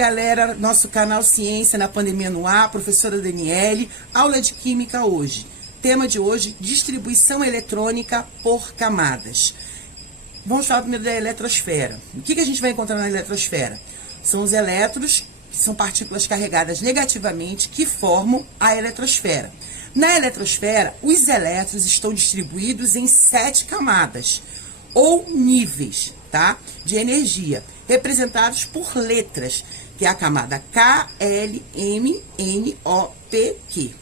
galera, nosso canal Ciência na Pandemia no Ar, professora Daniele, aula de Química hoje. Tema de hoje, distribuição eletrônica por camadas. Vamos falar primeiro da eletrosfera. O que a gente vai encontrar na eletrosfera? São os elétrons, que são partículas carregadas negativamente, que formam a eletrosfera. Na eletrosfera, os elétrons estão distribuídos em 7 camadas, ou níveis, tá? De energia, representados por letras, que é a camada K, L, M, N, O, P, Q.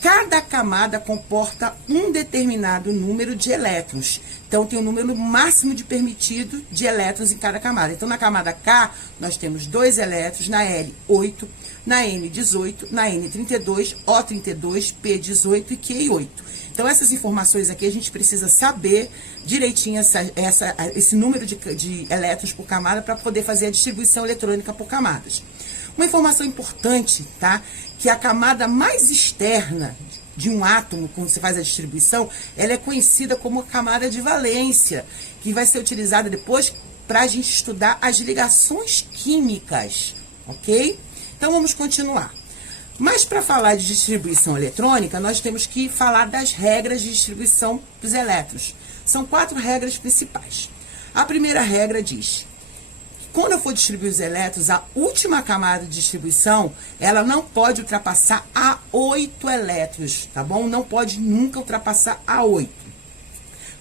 Cada camada comporta um determinado número de elétrons. Então, tem um número máximo de permitido de elétrons em cada camada. Então, na camada K, nós temos 2 elétrons, na L, 8, na M, 18, na N, 32, O, 32, P, 18 e Q, 8. Então, essas informações aqui, a gente precisa saber direitinho esse número de elétrons por camada para poder fazer a distribuição eletrônica por camadas. Uma informação importante, tá? Que a camada mais externa de um átomo, quando você faz a distribuição, ela é conhecida como a camada de valência, que vai ser utilizada depois para a gente estudar as ligações químicas, ok? Então, vamos continuar. Mas para falar de distribuição eletrônica, nós temos que falar das regras de distribuição dos elétrons. São 4 regras principais. A primeira regra diz: quando eu for distribuir os elétrons, a última camada de distribuição, ela não pode ultrapassar a 8 elétrons, tá bom? Não pode nunca ultrapassar a 8.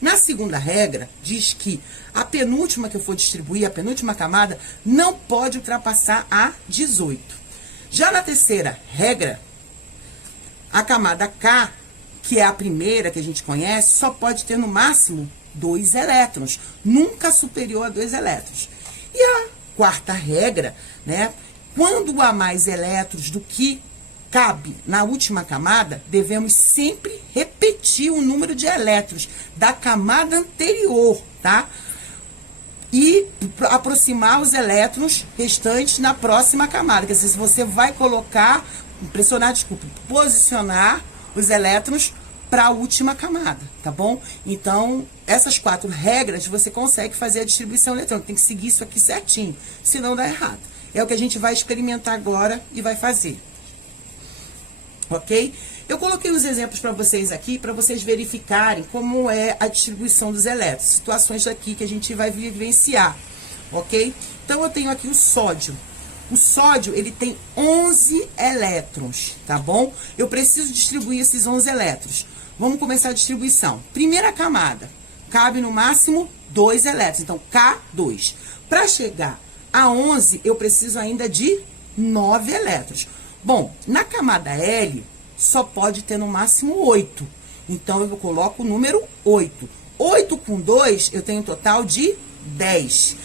Na segunda regra, diz que a penúltima que eu for distribuir, a penúltima camada, não pode ultrapassar a 18. Já na terceira regra, a camada K, que é a primeira que a gente conhece, só pode ter no máximo 2 elétrons, nunca superior a 2 elétrons. E a quarta regra, né? Quando há mais elétrons do que cabe na última camada, devemos sempre repetir o número de elétrons da camada anterior, tá? E aproximar os elétrons restantes na próxima camada. Quer dizer, se você vai posicionar os elétrons para a última camada, tá bom? Então, essas 4 regras você consegue fazer a distribuição eletrônica. Tem que seguir isso aqui certinho, senão dá errado. É o que a gente vai experimentar agora e vai fazer. Ok? Eu coloquei os exemplos para vocês aqui, para vocês verificarem como é a distribuição dos elétrons. Situações aqui que a gente vai vivenciar, ok? Então, eu tenho aqui o sódio. O sódio, ele tem 11 elétrons, tá bom? Eu preciso distribuir esses 11 elétrons. Vamos começar a distribuição. Primeira camada, cabe no máximo 2 elétrons, então K2. Para chegar a 11, eu preciso ainda de 9 elétrons. Bom, na camada L, só pode ter no máximo 8. Então, eu coloco o número 8. 8 com 2, eu tenho um total de 10.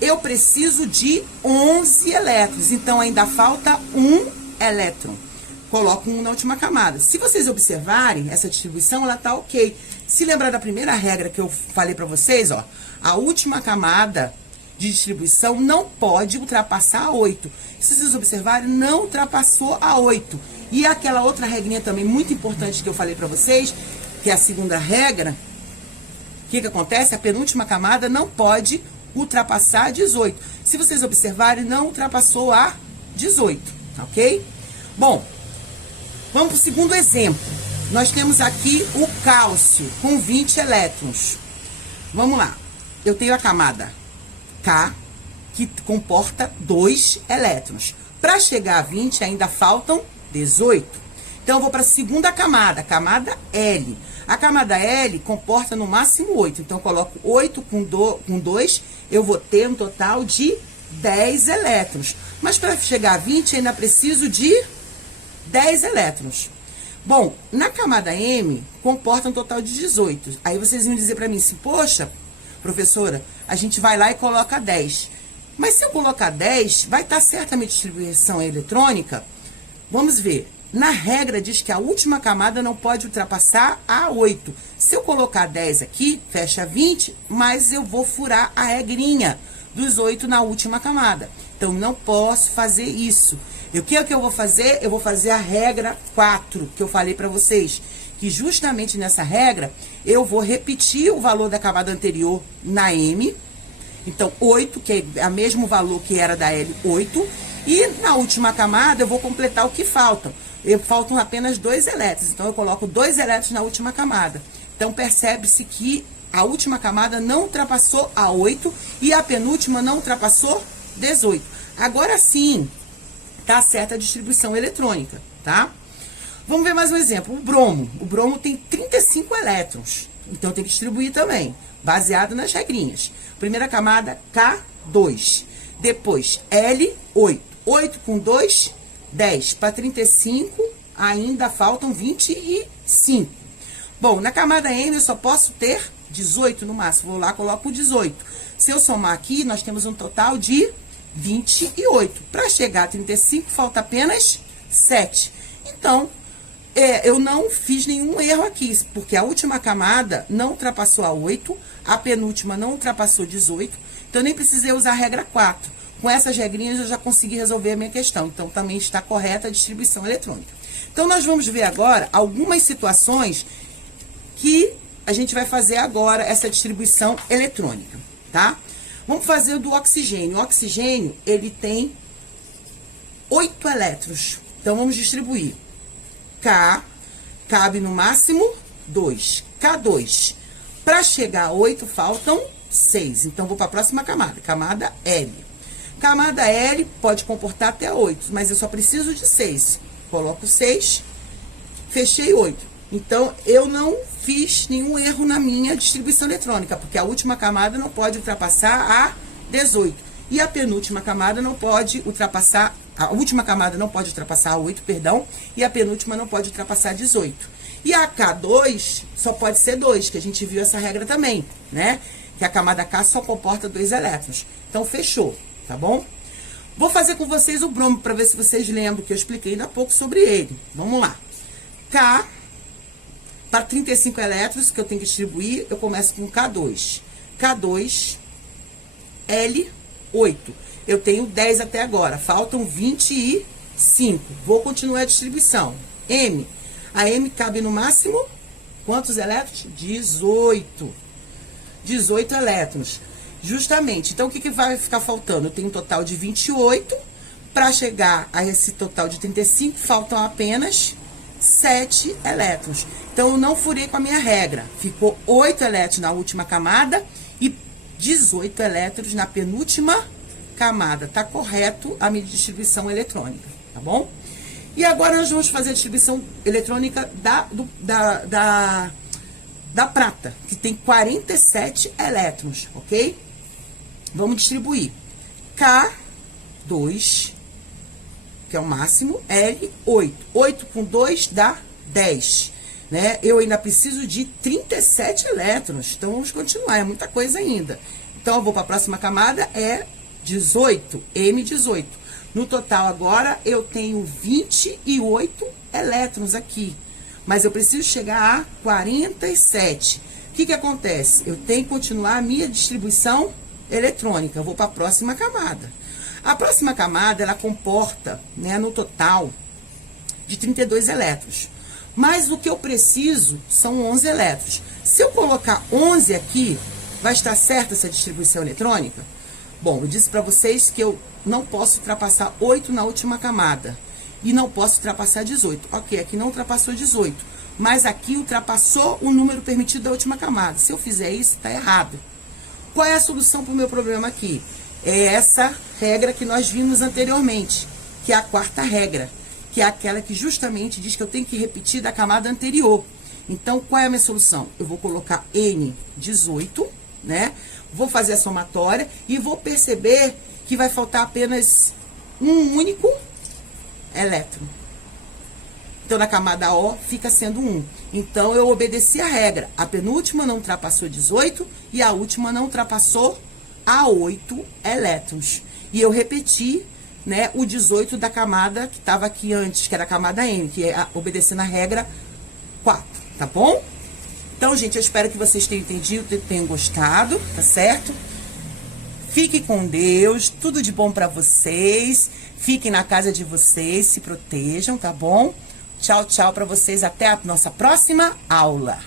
Eu preciso de 11 elétrons, então ainda falta 1 elétron. Coloco 1 na última camada. Se vocês observarem, essa distribuição, ela tá ok. Se lembrar da primeira regra que eu falei para vocês, ó, a última camada de distribuição não pode ultrapassar a 8. Se vocês observarem, não ultrapassou a 8. E aquela outra regrinha também muito importante que eu falei para vocês, que é a segunda regra, o que acontece? A penúltima camada não pode ultrapassar a 18. Se vocês observarem, não ultrapassou a 18, ok? Bom, vamos para o segundo exemplo. Nós temos aqui o cálcio com 20 elétrons. Vamos lá. Eu tenho a camada K, que comporta 2 elétrons. Para chegar a 20, ainda faltam 18. Então, eu vou para a segunda camada, camada L. A camada L comporta no máximo 8. Então, eu coloco 8 com 2, eu vou ter um total de 10 elétrons. Mas para chegar a 20, ainda preciso de 10 elétrons. Bom, na camada M, comporta um total de 18. Aí vocês vão dizer para mim assim, poxa, professora, a gente vai lá e coloca 10. Mas se eu colocar 10, vai estar certa a minha distribuição eletrônica? Vamos ver. Na regra diz que a última camada não pode ultrapassar a 8. Se eu colocar 10 aqui, fecha 20, mas eu vou furar a regrinha dos 8 na última camada. Então, não posso fazer isso. E o que é que eu vou fazer? Eu vou fazer a regra 4, que eu falei para vocês. Que justamente nessa regra, eu vou repetir o valor da camada anterior na M. Então, 8, que é o mesmo valor que era da L, 8. E na última camada eu vou completar o que faltam. Faltam apenas 2 elétrons, então eu coloco 2 elétrons na última camada. Então percebe-se que a última camada não ultrapassou a 8 e a penúltima não ultrapassou 18. Agora sim, tá certa a distribuição eletrônica, tá? Vamos ver mais um exemplo. O bromo. O bromo tem 35 elétrons, então tem que distribuir também, baseado nas regrinhas. Primeira camada, K2. Depois, L8. 8 com 2, 10. Para 35, ainda faltam 25. Bom, na camada M eu só posso ter 18 no máximo. Vou lá, coloco 18. Se eu somar aqui, nós temos um total de 28. Para chegar a 35, falta apenas 7. Então, eu não fiz nenhum erro aqui, porque a última camada não ultrapassou a 8, a penúltima não ultrapassou 18, então nem precisei usar a regra 4. Com essas regrinhas eu já consegui resolver a minha questão, então também está correta a distribuição eletrônica. Então nós vamos ver agora algumas situações que a gente vai fazer agora essa distribuição eletrônica, tá? Vamos fazer o do oxigênio. O oxigênio, ele tem 8 elétrons, então vamos distribuir. K, cabe no máximo 2. K2. Para chegar a 8, faltam 6. Então, vou para a próxima camada. Camada L. Camada L pode comportar até 8, mas eu só preciso de 6. Coloco 6, fechei 8. Então, eu não fiz nenhum erro na minha distribuição eletrônica, porque a última camada não pode ultrapassar a 18. E a penúltima camada não pode ultrapassar... A última camada não pode ultrapassar a 8, perdão, e a penúltima não pode ultrapassar a 18. E a K2 só pode ser 2, que a gente viu essa regra também, né? Que a camada K só comporta 2 elétrons. Então, fechou, tá bom? Vou fazer com vocês o bromo, para ver se vocês lembram que eu expliquei ainda há pouco sobre ele. Vamos lá. K, para 35 elétrons que eu tenho que distribuir, eu começo com K2. K2, L8. Eu tenho 10 até agora, faltam 25. Vou continuar a distribuição. M. A M cabe no máximo quantos elétrons? 18. 18 elétrons. Justamente. Então, o que vai ficar faltando? Eu tenho um total de 28. Para chegar a esse total de 35, faltam apenas 7 elétrons. Então, eu não furei com a minha regra. Ficou 8 elétrons na última camada e 18 elétrons na penúltima camada. Tá correto a minha distribuição eletrônica, tá bom? E agora nós vamos fazer a distribuição eletrônica da prata, que tem 47 elétrons, ok? Vamos distribuir. K2, que é o máximo, L8. 8 com 2 dá 10, né? Eu ainda preciso de 37 elétrons, então vamos continuar, é muita coisa ainda. Então, eu vou para a próxima camada, é 18, M18. No total, agora, eu tenho 28 elétrons aqui. Mas eu preciso chegar a 47. O que acontece? Eu tenho que continuar a minha distribuição eletrônica. Eu vou para a próxima camada. A próxima camada, ela comporta, né, no total, de 32 elétrons. Mas o que eu preciso são 11 elétrons. Se eu colocar 11 aqui, vai estar certa essa distribuição eletrônica? Bom, eu disse para vocês que eu não posso ultrapassar 8 na última camada. E não posso ultrapassar 18. Ok, aqui não ultrapassou 18. Mas aqui ultrapassou o número permitido da última camada. Se eu fizer isso, está errado. Qual é a solução para o meu problema aqui? É essa regra que nós vimos anteriormente, que é a quarta regra, que é aquela que justamente diz que eu tenho que repetir da camada anterior. Então, qual é a minha solução? Eu vou colocar N18, né? Vou fazer a somatória e vou perceber que vai faltar apenas um único elétron. Então, na camada O, fica sendo 1. Então, eu obedeci a regra. A penúltima não ultrapassou 18 e a última não ultrapassou a 8 elétrons. E eu repeti, né, o 18 da camada que estava aqui antes, que era a camada M, que é obedecendo a regra 4, tá bom? Então, gente, eu espero que vocês tenham entendido, tenham gostado, tá certo? Fiquem com Deus, tudo de bom pra vocês. Fiquem na casa de vocês, se protejam, tá bom? Tchau, tchau pra vocês, até a nossa próxima aula.